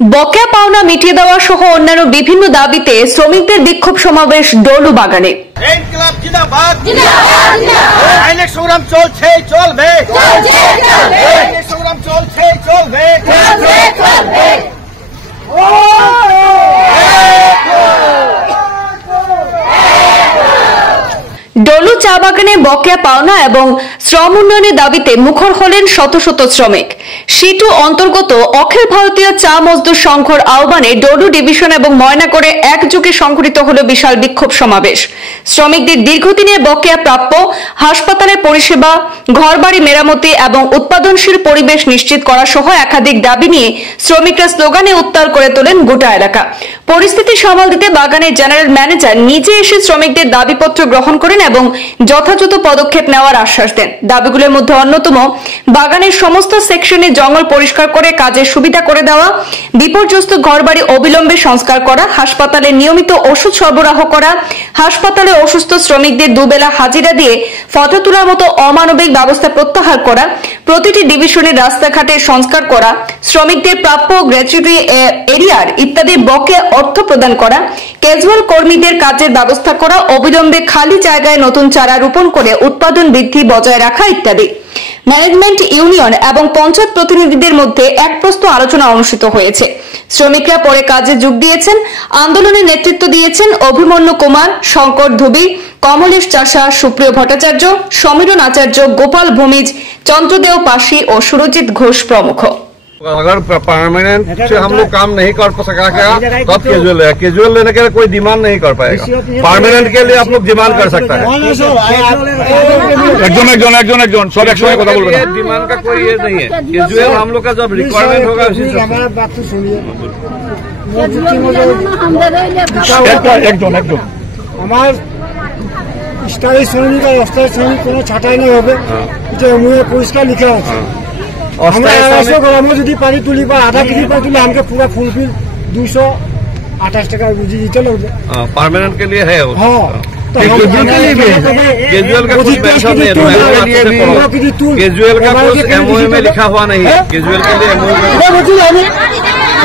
বকেয়া পাওনা মিটিয়ে দেওয়া সহ অন্যান্য বিভিন্ন দাবিতে শ্রমিকদের বিক্ষোভ সমাবেশ ডলু বাগানে। সংগ্রাম চলছে চলবে, সংগ্রাম চলছে চলবে। ডলু চা বাগানে বকেয়া পাওনা এবং শ্রম উন্নয়নের দাবিতে মুখর হলেন শত শত শ্রমিক। সিটু অন্তর্গত অখিল ভারতীয় চা মজদুর সংঘর আহ্বানে ডলু ডিভিশন এবং ময়নাগড়ে একযোগে সংঘটিত হল বিশাল বিক্ষোভ সমাবেশ। শ্রমিকদের দীর্ঘদিনের বকেয়া প্রাপ্য, হাসপাতালের পরিষেবা, ঘরবাড়ি মেরামতি এবং উৎপাদনশীল পরিবেশ নিশ্চিত করা সহ একাধিক দাবি নিয়ে শ্রমিকরা স্লোগানে উত্তাল করে তোলেন গোটা এলাকা। পরিস্থিতি সামাল দিতে বাগানের জেনারেল ম্যানেজার নিজে এসে শ্রমিকদের দাবিপত্র গ্রহণ করেন এবং যথাযথ পদক্ষেপ নেওয়ার আশ্বাস দেন। দাবিগুলোর মধ্যে অন্যতম বাগানের সমস্ত সেকশনে জঙ্গল পরিষ্কার করে কাজের সুবিধা করে দেওয়া, বিপর্যস্ত ঘরবাড়ি অবিলম্বে সংস্কার করা, হাসপাতালে নিয়মিত ওষুধ সরবরাহ করা, হাসপাতালে অসুস্থ শ্রমিকদের দুবেলা হাজিরা দিয়ে ফটো তোলার মতো অমানবিক ব্যবস্থা প্রত্যাহার করা, প্রতিটি ডিভিশনের রাস্তাঘাটের সংস্কার করা, শ্রমিকদের প্রাপ্য গ্র্যাচুইটি এরিয়ার ইত্যাদি বকেয়া অর্থ প্রদান করা, ক্যাজুয়াল কর্মীদের কাজের ব্যবস্থা করা, অবিলম্বে খালি জায়গায় নতুন চারা রোপণ করে উৎপাদন বৃদ্ধি বজায় রাখা ইত্যাদি। ম্যানেজমেন্ট, ইউনিয়ন এবং পঞ্চায়েত প্রতিনিধিদের মধ্যে এক প্রস্ত আলোচনা অনুষ্ঠিত হয়েছে। শ্রমিকরা পরে কাজে যোগ দিয়েছেন। আন্দোলনে নেতৃত্ব দিয়েছেন অভিমন্যু কুমার, শঙ্কর ধুবি, কমলেশ চাষা, সুপ্রিয় ভট্টাচার্য, সমীরণ আচার্য, গোপাল ভূমিজ, चंद्रदेव पाशी और सुरजित घोष प्रमुख। अगर परमानेंट से हम लोग काम नहीं कर सका तब कैजुअल है। कैजुअल लेने के लिए कोई डिमांड नहीं कर पाएगा। परमानेंट के लिए आप लोग डिमांड कर सकता है। सब एक समय কথা বলবেন। डिमांड का कोई ये नहीं है। कैजुअल हम लोग का जब रिक्वायरमेंट होगा उसी से। हमारा बात तो सुनिए। हमारे স্থায়ী শ্রমিক আর অস্থায়ী শ্রমিক কোনো ছাঁটাই নেই হবে। এটা এমওইউ পরিষ্কার লিখা আছে। আমরা 250 গ্রামও যদি পানি তুলি বা আধা কেজি পানি তুলি हमको पूरा फुलफिल 228 টাকা বুঝি দিতে লাগবে। परमानेंट के लिए है वो। हां तो कैजुअल का कुछ मेंशन नहीं है। कैजुअल का कुछ एमओयू में लिखा हुआ नहीं है। कैजुअल के लिए एमओयू में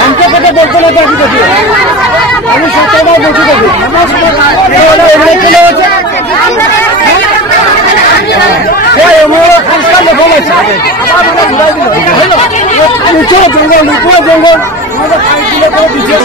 हमको पता बोलते ना कि देखिए আমি সত্যবাদ বলছি দেখি আমরা এমওইউ সংস্কার লেখা আছে। আবার ঘুরাই দিল। নিচে জঙ্গল, উপরে জঙ্গল, আমাদের 5 কিলো করে দিচ্ছে।